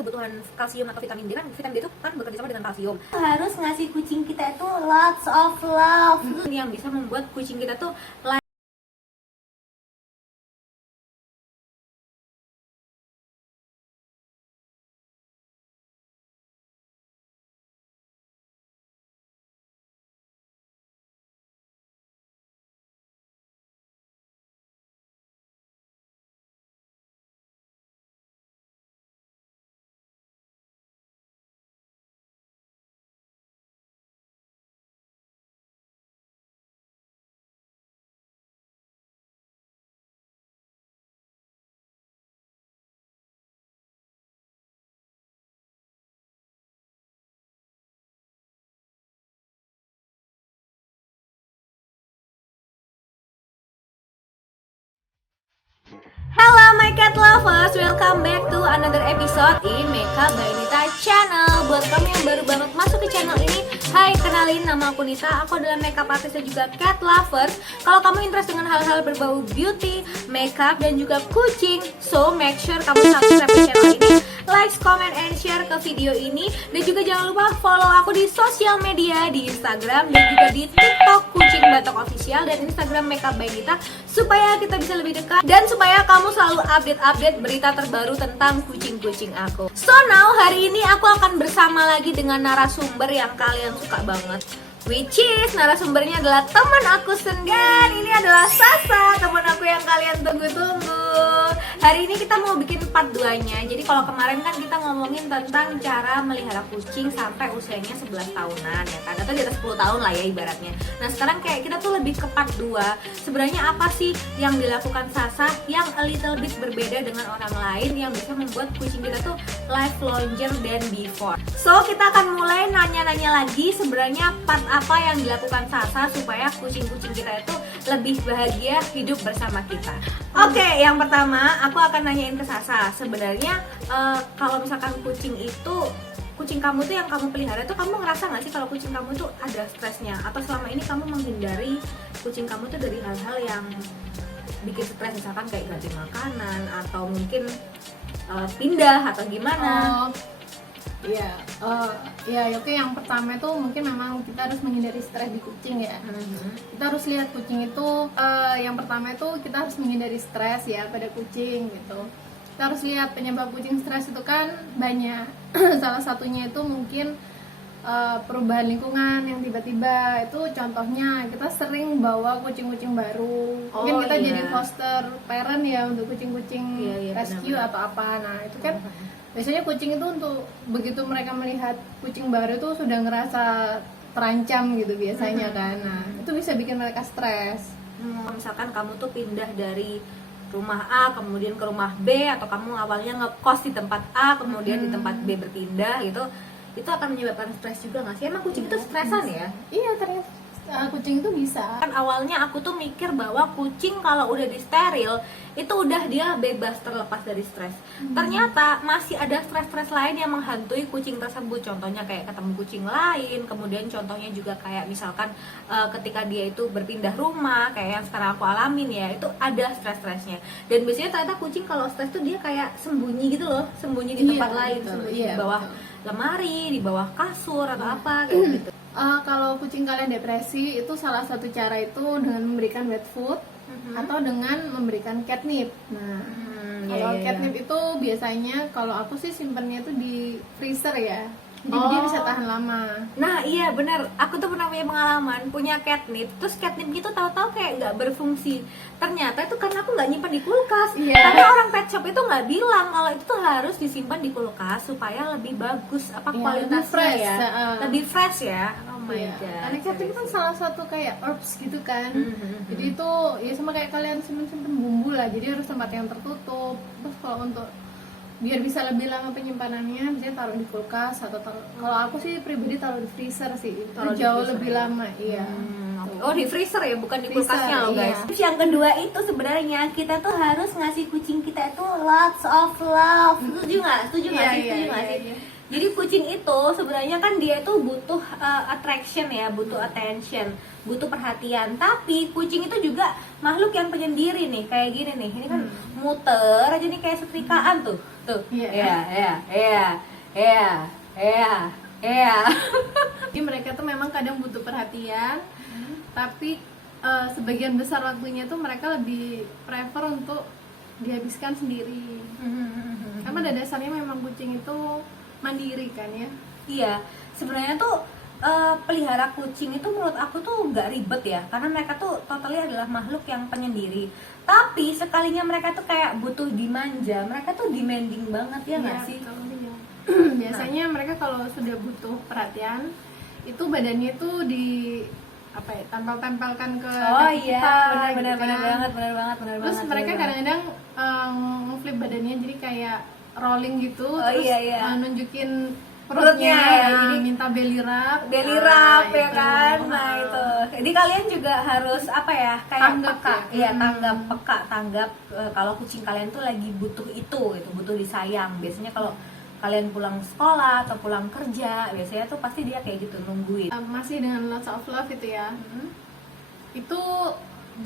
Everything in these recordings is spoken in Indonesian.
kebutuhan kalsium atau vitamin D kan, vitamin D itu kan bekerja sama dengan kalsium. Harus ngasih kucing kita itu lots of love yang bisa membuat kucing kita tuh Halo my cat lovers, welcome back to another episode in Makeup by Nita channel. Buat kamu yang baru banget masuk ke channel ini, hai, kenalin, nama aku Nita. Aku adalah makeup artist dan juga cat lovers. Kalau kamu interest dengan hal-hal berbau beauty, makeup, dan juga kucing, so make sure kamu subscribe ke channel ini, like, comment, and share ke video ini. Dan juga jangan lupa follow aku di sosial media, di Instagram dan juga di TikTok Kucing Batok Official dan Instagram Makeup by Nita, supaya kita bisa lebih dekat dan supaya kamu selalu update berita terbaru tentang kucing-kucing aku. So now, hari ini aku akan bersama lagi dengan narasumber yang kalian suka banget, which is narasumbernya adalah teman aku sendiri. Ini adalah Sasa, teman aku yang kalian tunggu-tunggu. Hari ini kita mau bikin part 2-nya. Jadi kalau kemarin kan kita ngomongin tentang cara melihara kucing sampai usianya 11 tahunan ya kan, atau di atas 10 tahun lah ya ibaratnya. Nah sekarang kayak kita tuh lebih ke part 2. Sebenarnya apa sih yang dilakukan Sasa yang a little bit berbeda dengan orang lain yang bisa membuat kucing kita tuh life longer than before. So kita akan mulai nanya-nanya lagi sebenarnya part apa yang dilakukan Sasa supaya kucing-kucing kita itu lebih bahagia hidup bersama kita. Oke, yang pertama aku akan nanyain ke Sasa. Sebenarnya kalau misalkan kucing kamu tuh yang kamu pelihara tuh, kamu ngerasa nggak sih kalau kucing kamu tuh ada stresnya? Atau selama ini kamu menghindari kucing kamu tuh dari hal-hal yang bikin stres, misalkan kayak ganti makanan atau mungkin pindah atau gimana? Oke, yang pertama itu mungkin memang kita harus menghindari stres di kucing ya. Kita harus lihat kucing itu, yang pertama itu kita harus menghindari stres ya pada kucing gitu. Kita harus lihat penyebab kucing stres itu kan banyak. Salah satunya itu mungkin perubahan lingkungan yang tiba-tiba. Itu contohnya kita sering bawa kucing-kucing baru. Mungkin kita jadi foster parent ya untuk kucing-kucing rescue benar-benar. atau apa. Nah itu kan biasanya kucing itu untuk begitu mereka melihat kucing baru itu sudah ngerasa terancam gitu biasanya kan. Nah itu bisa bikin mereka stres. Misalkan kamu tuh pindah dari rumah A kemudian ke rumah B, atau kamu awalnya ngekos di tempat A kemudian di tempat B berpindah gitu, itu akan menyebabkan stres juga nggak sih? Emang kucing itu stresan ya? Iya, ternyata kucing itu bisa. Kan awalnya aku tuh mikir bahwa kucing kalau udah disteril itu udah dia bebas terlepas dari stres. Ternyata masih ada stres-stres lain yang menghantui kucing tersebut. Contohnya kayak ketemu kucing lain, kemudian contohnya juga kayak misalkan ketika dia itu berpindah rumah, kayak yang sekarang aku alamin ya, itu ada stres-stresnya. Dan biasanya ternyata kucing kalau stres tuh dia kayak sembunyi gitu loh, sembunyi di tempat lain, sembunyi di bawah lemari, di bawah kasur atau apa kayak gitu. Kalau kucing kalian depresi, itu salah satu cara itu dengan memberikan wet food atau dengan memberikan catnip. Nah, kalau catnip itu biasanya kalau aku sih simpennya itu di freezer ya. Jadi dia bisa tahan lama. Nah iya benar, aku tuh pernah punya pengalaman punya catnip, terus catnip gitu tahu-tahu kayak nggak berfungsi. Ternyata itu karena aku nggak nyimpan di kulkas. Karena orang pet shop itu nggak bilang kalau itu tuh harus disimpan di kulkas supaya lebih bagus kualitasnya ya, lebih fresh ya. Oh my god. Karena catnip itu kan salah satu kayak herbs gitu kan. Jadi itu ya sama kayak kalian simpen bumbu lah. Jadi harus tempat yang tertutup. Terus kalau untuk biar bisa lebih lama penyimpanannya, biasanya taruh di kulkas atau kalau aku sih pribadi taruh di freezer sih, itu jauh lebih lama. Iya. Oke. Oh, di freezer ya, bukan di Freezer, kulkasnya loh guys. iya. Terus yang kedua itu sebenarnya kita tuh harus ngasih kucing kita itu lots of love. Setuju nggak? Setuju nggak Iya, sih? iya, Setuju nggak iya, sih? iya. Jadi kucing itu sebenarnya kan dia tuh butuh attraction ya, butuh attention, butuh perhatian. Tapi kucing itu juga makhluk yang penyendiri nih, kayak gini nih. Ini kan muter aja nih kayak setrikaan tuh. Tuh. Iya. Iya. Jadi mereka tuh memang kadang butuh perhatian, tapi sebagian besar waktunya tuh mereka lebih prefer untuk dihabiskan sendiri. Karena pada dasarnya memang kucing itu mandiri kan ya. Iya, sebenarnya tuh pelihara kucing itu menurut aku tuh nggak ribet ya, karena mereka tuh totally adalah makhluk yang penyendiri. Tapi sekalinya mereka tuh kayak butuh dimanja, mereka tuh demanding banget ya nggak sih? betul, iya. Biasanya mereka kalau sudah butuh perhatian, itu badannya tuh di apa ya, tempel-tempelkan ke Oh kaki iya, kita, benar gitu kan. benar banget. Terus mereka benar banget. kadang-kadang ngeflip badannya jadi kayak rolling gitu, Oh, terus iya. nunjukin Perutnya, perutnya, jadi minta belly rub, belly rub ya itu. kan, nah itu. Jadi kalian juga harus apa ya, kayak Tanggap peka, ya. ya tanggap kalau kucing kalian tuh lagi butuh itu, butuh disayang. Biasanya kalau kalian pulang sekolah atau pulang kerja, biasanya tuh pasti dia kayak gitu nungguin. Masih dengan lots of love itu ya. Itu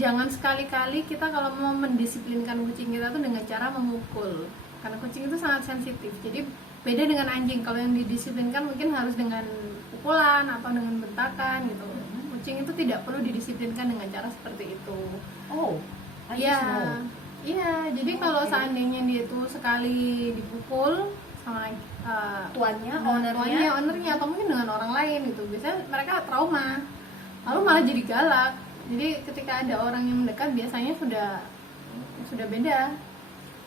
jangan sekali-kali kita kalau mau mendisiplinkan kucing kita tuh dengan cara memukul, karena kucing itu sangat sensitif. Jadi beda dengan anjing, kalau yang didisiplinkan mungkin harus dengan pukulan atau dengan bentakan gitu. Kucing itu tidak perlu didisiplinkan dengan cara seperti itu. Oh, I just Iya, know. iya. Jadi kalau seandainya dia tuh sekali dipukul sama Tuannya, ownernya atau mungkin dengan orang lain gitu, biasanya mereka trauma, lalu malah jadi galak. Jadi ketika ada orang yang mendekat biasanya sudah beda,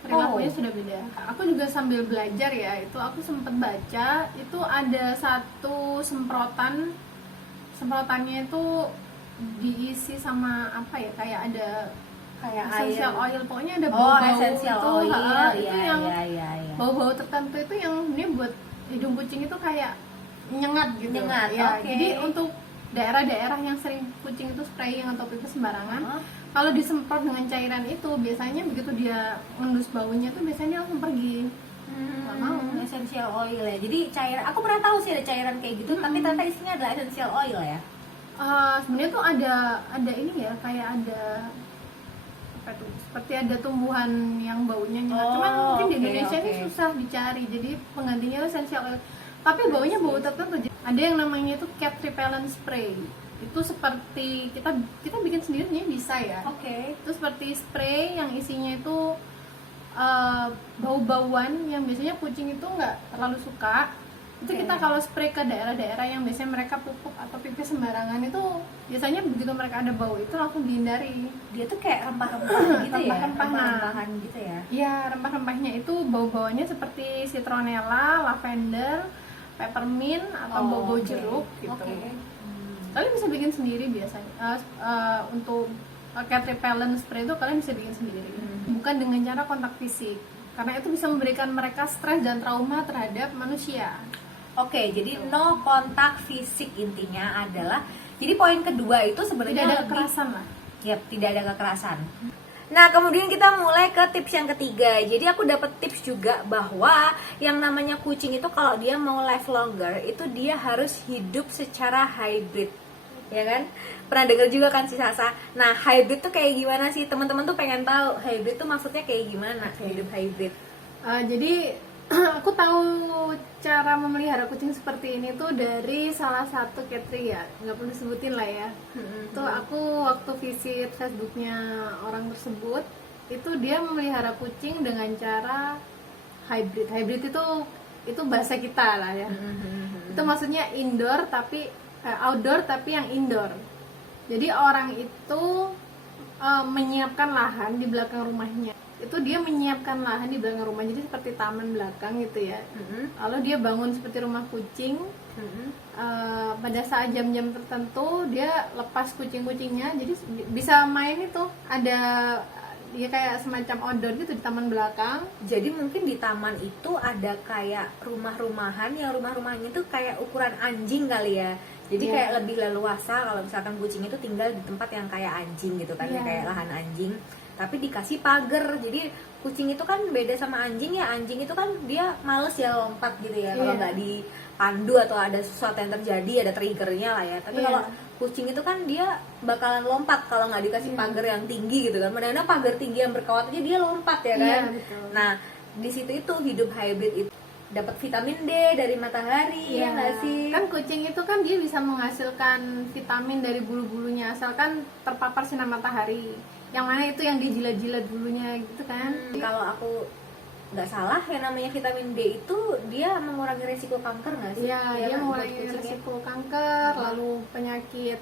perilakunya sudah beda. Aku juga sambil belajar ya, itu aku sempat baca itu ada satu semprotannya itu diisi sama apa ya, kayak ada essential oil, pokoknya ada bau-bau essential itu, oil, itu iya, yang iya. bau-bau tertentu itu yang ini buat hidung kucing itu kayak nyengat gitu. Nyengat, Ya, oke. jadi untuk daerah-daerah yang sering kucing itu spraying atau pipis sembarangan, kalau disemprot dengan cairan itu biasanya begitu dia ngendus baunya tuh biasanya dia langsung pergi. Nggak mau. Essential oil ya. Jadi cairan, aku pernah tahu sih ada cairan kayak gitu, tapi ternyata isinya adalah essential oil ya. Sebenarnya tuh ada ini ya, kayak ada apa tuh, seperti ada tumbuhan yang baunya nyengat. Oh, Cuman mungkin di oke, Indonesia ini oke. susah dicari, jadi penggantinya itu essential oil. Tapi baunya bau tertentu. Ada yang namanya itu cat repellent spray. Itu seperti kita bikin sendirinya bisa ya. Oke. Itu seperti spray yang isinya itu bau-bauan yang biasanya kucing itu nggak terlalu suka. Itu Oke. kita kalau spray ke daerah-daerah yang biasanya mereka pupuk atau pipis sembarangan, itu biasanya begitu mereka ada bau itu langsung dihindari. Dia tuh kayak rempah-rempah gitu ya. Rempah-rempah, nah. Rempah-rempahan gitu ya. Ya, rempah-rempahnya itu bau-bauannya seperti citronella, lavender, peppermint atau bau-bau oke. jeruk gitu. Oke. Kalian bisa bikin sendiri biasanya. Untuk cat repellent spray itu kalian bisa bikin sendiri. Bukan dengan cara kontak fisik. Karena itu bisa memberikan mereka stres dan trauma terhadap manusia. Oke, jadi no kontak fisik intinya adalah. Jadi poin kedua itu sebenarnya Tidak ada lebih- kekerasan lah. Yap, tidak ada kekerasan. Nah, kemudian kita mulai ke tips yang ketiga. Jadi aku dapat tips juga bahwa yang namanya kucing itu kalau dia mau live longer, itu dia harus hidup secara hybrid. Ya kan? Pernah dengar juga kan si Sasa. Nah, hybrid tuh kayak gimana sih? Teman-teman tuh pengen tahu hybrid tuh maksudnya kayak gimana? Hidup hybrid. Jadi aku tahu cara memelihara kucing seperti ini tuh dari salah satu catry ya, nggak perlu sebutin lah ya. Itu aku waktu visit Facebooknya orang tersebut, itu dia memelihara kucing dengan cara hybrid. Hybrid itu bahasa kita lah ya. Itu maksudnya indoor tapi outdoor tapi yang indoor. Jadi orang itu menyiapkan lahan di belakang rumahnya. Itu dia menyiapkan lahan di belakang rumah, jadi seperti taman belakang gitu ya. Lalu dia bangun seperti rumah kucing. Pada saat jam-jam tertentu dia lepas kucing-kucingnya, jadi bisa main itu. Ada dia kayak semacam outdoor gitu di taman belakang. Jadi mungkin di taman itu ada kayak rumah-rumahan, yang rumah-rumahnya itu kayak ukuran anjing kali ya. Jadi Iya. kayak lebih leluasa kalau misalkan kucing itu tinggal di tempat yang kayak anjing gitu kan, Iya. kayak lahan anjing, tapi dikasih pagar. Jadi kucing itu kan beda sama anjing ya, anjing itu kan dia males ya lompat gitu ya, kalau Iya. nggak dipandu atau ada sesuatu yang terjadi, ada triggernya lah ya. Tapi Iya. kalau kucing itu kan dia bakalan lompat kalau nggak dikasih Iya. pagar yang tinggi gitu kan. Kadang-kadang pagar tinggi yang berkawat aja dia lompat ya Iya, kan. betul. Nah di situ itu hidup hybrid itu dapat vitamin D dari matahari ya nggak sih? Kan kucing itu kan dia bisa menghasilkan vitamin dari bulu-bulunya asalkan terpapar sinar matahari. Yang mana itu yang dijilat-jilat bulunya gitu kan. Kalau aku nggak salah yang namanya vitamin D itu dia mengurangi resiko kanker nggak sih? Iya, dia kan, mengurangi buat kucing ya? resiko kanker, lalu penyakit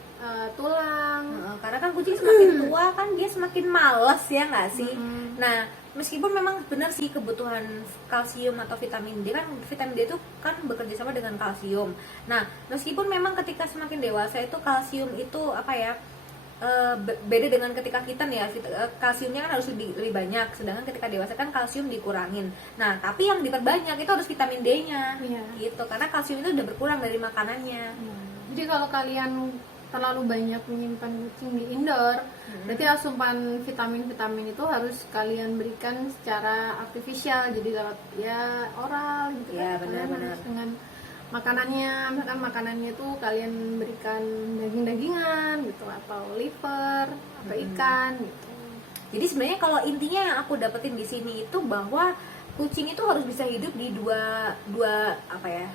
tulang. Karena kan kucing semakin tua kan dia semakin males ya nggak sih? Mm-mm. Nah meskipun memang benar sih kebutuhan kalsium atau vitamin D kan, vitamin D itu kan bekerja sama dengan kalsium. Nah meskipun memang ketika semakin dewasa itu kalsium itu apa ya, beda dengan ketika kita nih ya, kalsiumnya kan harus lebih banyak, sedangkan ketika dewasa kan kalsium dikurangin. Nah tapi yang diperbanyak itu harus vitamin D-nya Iya. gitu, karena kalsium itu udah berkurang dari makanannya. Jadi kalau kalian terlalu banyak menyimpan kucing di indoor, berarti asupan vitamin-vitamin itu harus kalian berikan secara artifisial, jadi lewat ya oral gitu Ya, kan. benar-benar. Kalian harus dengan makanannya, misalkan makanannya itu kalian berikan daging-dagingan gitu, atau liver atau ikan gitu. Jadi sebenarnya kalau intinya yang aku dapetin di sini itu bahwa kucing itu harus bisa hidup di dua apa ya?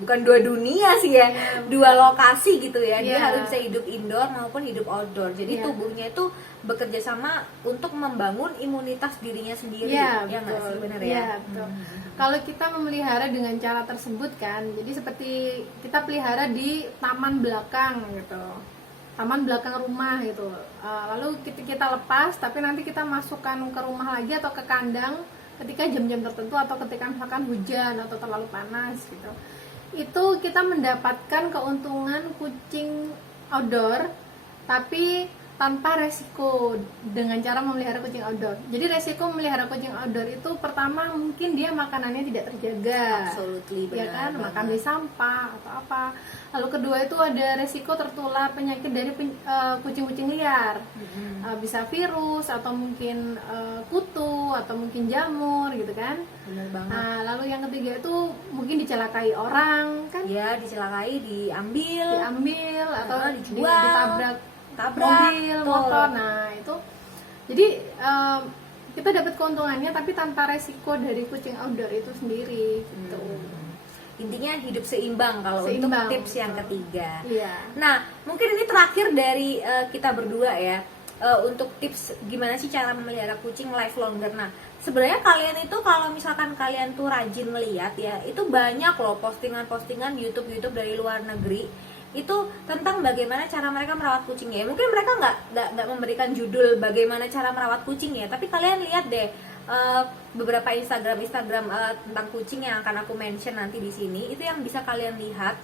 Bukan dua dunia sih ya, dua lokasi gitu ya. Dia Iya. harus bisa hidup indoor maupun hidup outdoor. Jadi Iya. tubuhnya itu bekerja sama untuk membangun imunitas dirinya sendiri. Iya, Ya nggak betul. sih, benar Iya, ya? betul. Kalau kita memelihara dengan cara tersebut kan, jadi seperti kita pelihara di taman belakang gitu, taman belakang rumah gitu. Lalu kita lepas, tapi nanti kita masukkan ke rumah lagi atau ke kandang ketika jam-jam tertentu atau ketika misalkan hujan atau terlalu panas gitu. Itu kita mendapatkan keuntungan kucing outdoor, tapi tanpa resiko dengan cara memelihara kucing outdoor. Jadi resiko memelihara kucing outdoor itu pertama mungkin dia makanannya tidak terjaga, Absolutely, ya benar kan, banget. makan di sampah atau apa. Lalu kedua itu ada resiko tertular penyakit dari kucing-kucing liar. Bisa virus atau mungkin kutu atau mungkin jamur gitu kan. Benar banget. Nah, lalu yang ketiga itu mungkin dicelakai orang kan, Ya dicelakai, diambil, diambil atau dijual, ditabrak mobil, betul. motor. Nah, itu jadi kita dapat keuntungannya tapi tanpa resiko dari kucing outdoor itu sendiri gitu. Intinya hidup seimbang kalau untuk Seimbang, tips yang betul. ketiga. Iya. Nah, mungkin ini terakhir dari kita berdua ya, untuk tips gimana sih cara memelihara kucing life longer. Nah, sebenarnya kalian itu kalau misalkan kalian tuh rajin melihat ya, itu banyak loh postingan-postingan YouTube dari luar negeri itu tentang bagaimana cara mereka merawat kucingnya. Mungkin mereka nggak memberikan judul bagaimana cara merawat kucing ya, tapi kalian lihat deh beberapa Instagram tentang kucing yang akan aku mention nanti di sini, itu yang bisa kalian lihat.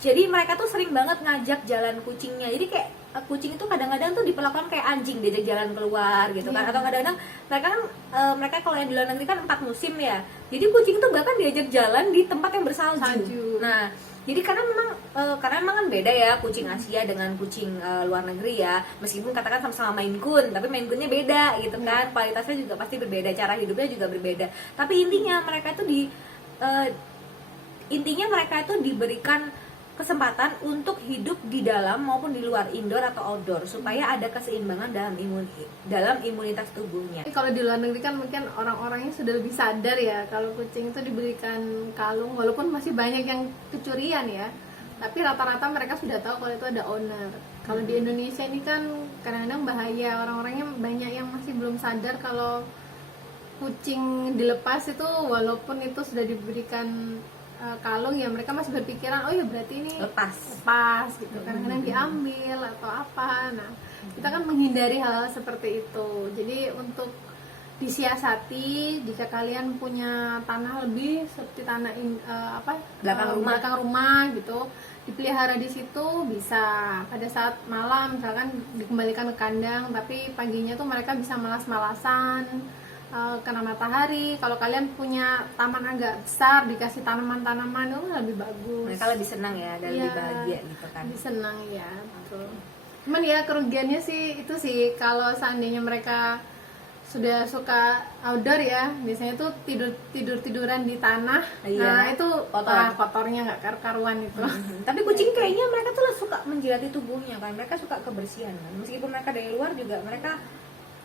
Jadi mereka tuh sering banget ngajak jalan kucingnya. Jadi kayak kucing itu kadang-kadang tuh diperlakukan kayak anjing, diajak jalan keluar gitu kan. Atau kadang-kadang mereka kan mereka kalau yang di luar negeri kan 4 musim ya. Jadi kucing itu bahkan diajak jalan di tempat yang bersalju. Salju. Nah, jadi karena memang kan beda ya kucing Asia dengan kucing luar negeri ya. Meskipun katakan sama-sama Maine Coon, tapi Maine Coon-nya beda gitu kan. Kualitasnya juga pasti berbeda, cara hidupnya juga berbeda. Tapi intinya mereka itu mereka itu diberikan kesempatan untuk hidup di dalam maupun di luar, indoor atau outdoor, supaya ada keseimbangan dalam imunitas tubuhnya. Tapi kalau di luar negeri kan mungkin orang-orangnya sudah lebih sadar ya kalau kucing itu diberikan kalung, walaupun masih banyak yang kecurian ya, tapi rata-rata mereka sudah tahu kalau itu ada owner. Kalau di Indonesia ini kan kadang-kadang bahaya, orang-orangnya banyak yang masih belum sadar kalau kucing dilepas itu walaupun itu sudah diberikan kalung ya, mereka masih berpikiran oh ya berarti ini lepas gitu, kadang-kadang diambil atau apa. Nah, kita kan menghindari hal seperti itu. Jadi untuk disiasati, jika kalian punya tanah lebih seperti tanah belakang rumah gitu, dipelihara di situ, bisa pada saat malam misalkan dikembalikan ke kandang, tapi paginya tuh mereka bisa malas-malasan kena matahari. Kalau kalian punya taman agak besar, dikasih tanaman-tanaman itu lebih bagus. Mereka lebih senang ya, dan lebih bahagia gitu kan. Lebih senang ya, betul. Cuman ya kerugiannya sih itu sih, kalau seandainya mereka sudah suka outdoor ya, biasanya tuh tiduran di tanah. Nah itu kotornya nggak karuan itu. Tapi kucing kayaknya mereka tuh suka menjilati tubuhnya kan, mereka suka kebersihan kan. Meskipun mereka dari luar juga mereka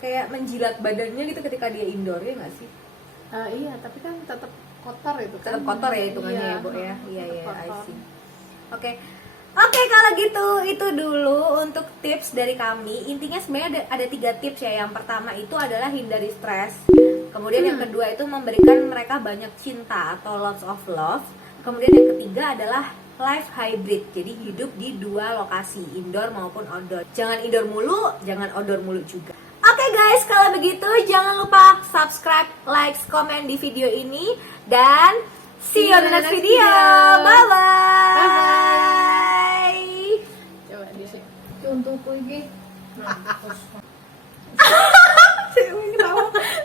kayak menjilat badannya gitu ketika dia indoor, ya nggak sih? Iya, tapi kan tetap kotor itu kan. Tetap kotor ya hitungannya ya, Bu ya. Iya, I kotor. see. Oke, kalau gitu itu dulu untuk tips dari kami. Intinya sebenarnya ada 3 tips ya. Yang pertama itu adalah hindari stres. Kemudian yang kedua itu memberikan mereka banyak cinta atau lots of love. Kemudian yang ketiga adalah life hybrid. Jadi hidup di 2 lokasi, indoor maupun outdoor. Jangan indoor mulu, jangan outdoor mulu juga. Oke guys, kalau begitu jangan lupa subscribe, like, komen di video ini, dan see you on the next video. Bye bye. Coba di sini. Untukku ini.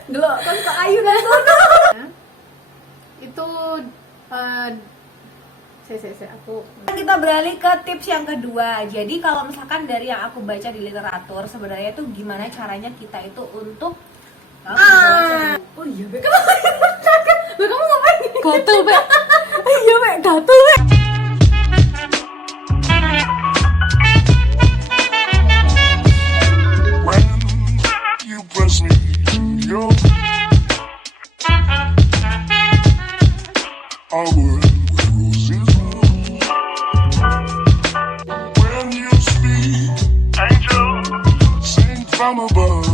Dulu kan ke Ayu dan Itu aku kita beralih ke tips yang kedua. Jadi kalau misalkan dari yang aku baca di literatur, sebenarnya itu gimana caranya kita itu untuk oh iya, Be. Kamu ngapain? Gatel, Be. Iya, Be, gatel, Be. When you press me, your our world where roses bloom. When you speak, angels sing from above.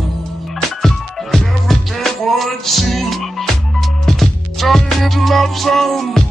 Everyday words seem turning into love songs.